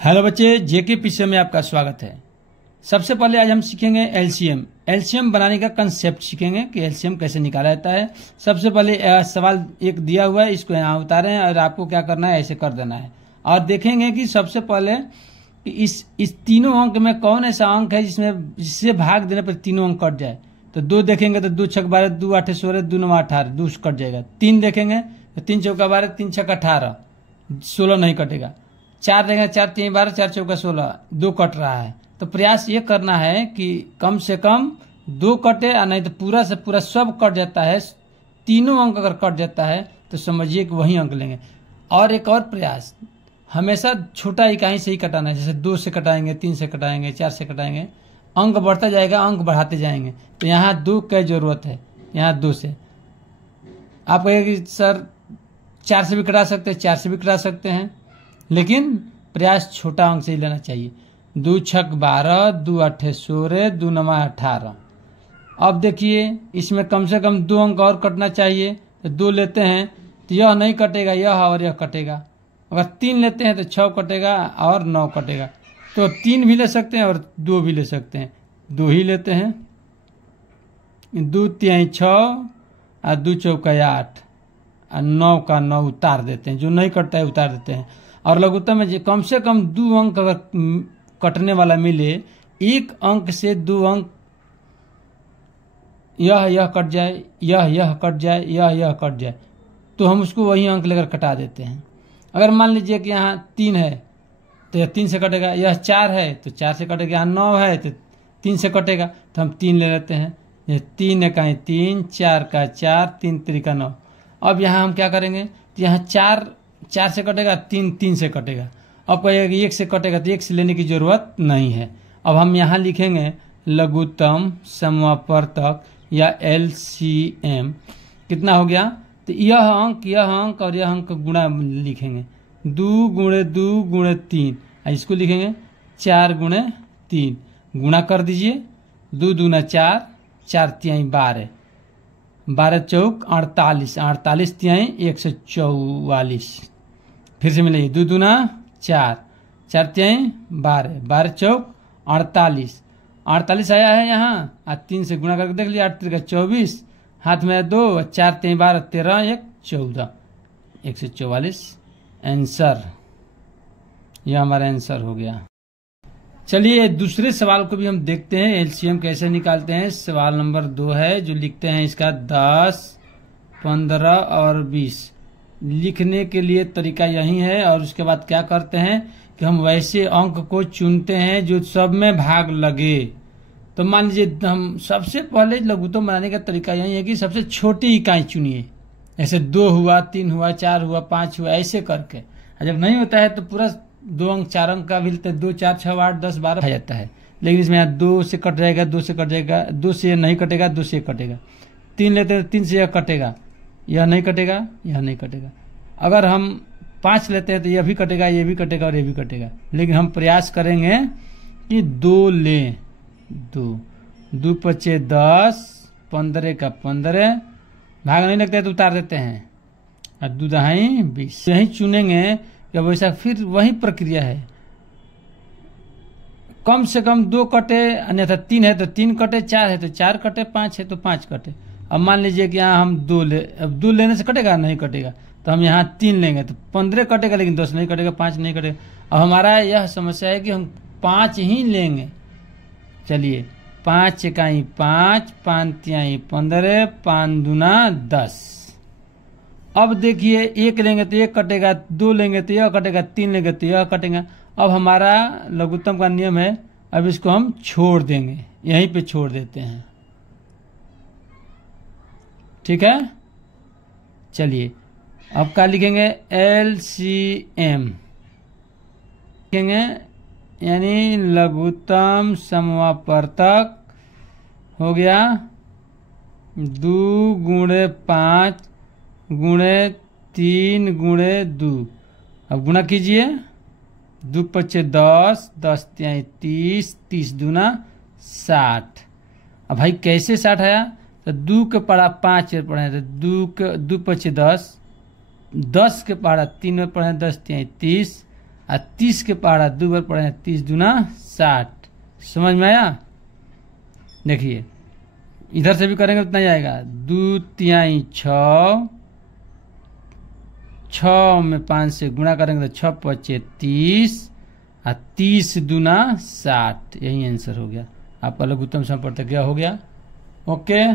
Hello बच्चे, जेके PCM में आपका स्वागत है। सबसे पहले आज हम सीखेंगे एलसीएम। एलसीएम बनाने का कंसेप्ट सीखेंगे कि एलसीएम कैसे निकाला जाता है। सबसे पहले सवाल एक दिया हुआ है, इसको यहाँ उतारें और आपको क्या करना है, ऐसे कर देना है। और देखेंगे कि सबसे पहले इस तीनों अंक में कौन ऐसा अंक है जिससे भाग देने पर तीनों अंक कट जाए। तो 2 देखेंगे तो 2 छक 12, 2 8 16, 2 9 18, 2 कट जाएगा। 3 देखेंगे तो 3 चौका 12, 3 छक 18, 16 नहीं कटेगा। 4 देखेंगे, 4 3 12, 4 चौका 16, 2 कट रहा है। तो प्रयास ये करना है कि कम से कम 2 कटे, और नहीं तो पूरा से पूरा सब कट जाता है। तीनों अंक अगर कट जाता है तो समझिए कि वही अंक लेंगे। और एक और प्रयास, हमेशा छोटा इकाई से ही कटाना है। जैसे 2 से कटाएंगे, 3 से कटाएंगे, 4 से कटाएंगे, अंक बढ़ता जाएगा, अंक बढ़ाते जाएंगे। तो यहाँ 2 की जरूरत है, यहाँ 2 से। आप कहेंगे कि सर 4 से भी कटा सकते हैं, 4 से भी कटा सकते हैं, लेकिन प्रयास छोटा अंक से ही लेना चाहिए। 2 छक 12, 2 8 16, 2 9 18। अब देखिए इसमें कम से कम 2 अंक और कटना चाहिए। तो 2 लेते हैं तो यह नहीं कटेगा, यह और यह कटेगा। अगर 3 लेते हैं तो 6 कटेगा और 9 कटेगा। तो 3 भी ले सकते हैं और 2 भी ले सकते हैं। 2 ही लेते हैं। 2 3 6 और 2 चौका 8 और 9 का 9 उतार देते हैं। जो नहीं कटता है उतार देते हैं। और लघुत्तम में कम से कम 2 अंक अगर कटने वाला मिले, एक अंक से 2 अंक यह कट जाए, यह कट जाए, यह कट जाए, तो हम उसको वही अंक लेकर कटा देते हैं। अगर मान लीजिए कि यहाँ 3 है तो यह 3 से कटेगा, यह 4 है तो 4 से कटेगा, यहाँ 9 है तो 3 से कटेगा, तो हम 3 ले लेते हैं। यह 3 इकाई 3, 4 का 4, 3 त्रिका 9। अब यहाँ हम क्या करेंगे, तो यहाँ 4 से कटेगा, 3 से कटेगा। अब कहेगा 1 से कटेगा, तो 1 से लेने की जरूरत नहीं है। अब हम यहाँ लिखेंगे लघुत्तम समवर्तक या एलसीएम। कितना हो गया, तो यह अंक और यह अंक गुणा लिखेंगे। 2 गुणे 2 गुणे 3, इसको लिखेंगे 4 गुणे 3, गुणा कर दीजिए। 2 दूना 4, 4 तिहाई 12, 12 चौक 48, 48 तिहाई 144। फिर से मिलेगी 2 दूना 4, 4 तिहाई 12, 12 चौक 48, 48 आया है यहाँ। 3 से गुणा करके देख लिया, 8 3 का 24, हाथ में 2, 4 3 12, 13 1 14, 144 आंसर। यह हमारा आंसर हो गया। चलिए दूसरे सवाल को भी हम देखते हैं, एलसीएम कैसे निकालते हैं। सवाल नंबर 2 है, जो लिखते हैं इसका 10, 15 और 20। लिखने के लिए तरीका यही है। और उसके बाद क्या करते हैं कि हम वैसे अंक को चुनते हैं जो सब में भाग लगे। तो मान लीजिए हम सबसे पहले लघुत्तम बनाने का तरीका यही है कि सबसे छोटी इकाई चुनिए। ऐसे 2 हुआ, 3 हुआ, 4 हुआ, 5 हुआ, ऐसे करके। जब नहीं होता है तो पूरा 2 अंक 4 अंक का भी लेते हैं। 2 4 6 8 10 12 आ जाता है। लेकिन इसमें यहाँ 2 से कट जाएगा, 2 से कट जाएगा, 2 से नहीं कटेगा, 2 से कटेगा। 3 लेते हैं, 3 से यह कटेगा, यह नहीं कटेगा, यह नहीं कटेगा। अगर हम 5 लेते हैं तो यह भी कटेगा, ये भी कटेगा और ये भी कटेगा। लेकिन हम प्रयास करेंगे कि 2 लें। 2 पचे 10, 15 का 15, भाग नहीं लगता है तो उतार देते हैं, और 2 दहाई 20। यही चुनेंगे कि वैसा फिर वही प्रक्रिया है। कम से कम 2 कटे, अन्यथा 3 है तो 3 कटे, 4 है तो 4 कटे, 5 है तो 5 कटे। अब मान लीजिए कि यहाँ हम 2 ले, अब 2 लेने से कटेगा नहीं कटेगा, तो हम यहाँ 3 लेंगे तो 15 कटेगा, लेकिन 10 नहीं कटेगा, 5 नहीं कटेगा। अब हमारा यह समस्या है कि हम 5 ही लेंगे। चलिए 5 इकाई 5, 5 तिहाई 15, 5 दूना 10। अब देखिए 1 लेंगे तो 1 कटेगा, 2 लेंगे तो यह कटेगा, 3 लेंगे तो यह कटेगा। अब हमारा लघुत्तम का नियम है, अब इसको हम छोड़ देंगे, यहीं पे छोड़ देते हैं। ठीक है। चलिए अब क्या लिखेंगे, एलसीएम लिखेंगे, यानी लघुत्तम समवर्तक हो गया 2 गुणे 5 गुणे 3 गुणे 2। अब गुणा कीजिए, 2 पचे 10, 10 तिहाई 30, 30 दूना 60। अब भाई कैसे 60 आया, तो 2 के पढ़ा 5 में पढ़े तो 2 पचे 10, 10 के पढ़ा 3 में पढ़े 10 तिहाई 30, और 30 के पहाड़ा 2 बार पढ़े, 30 दूना 60। समझ में आया? देखिए इधर से भी करेंगे उतना ही आएगा। 2 तिहाई 6, 6 में 5 से गुणा करेंगे तो 6 पचे 30 और 30 दूना 60। यही आंसर हो गया आपका लघुत्तम समप्रत्यय क्या हो गया। ओके।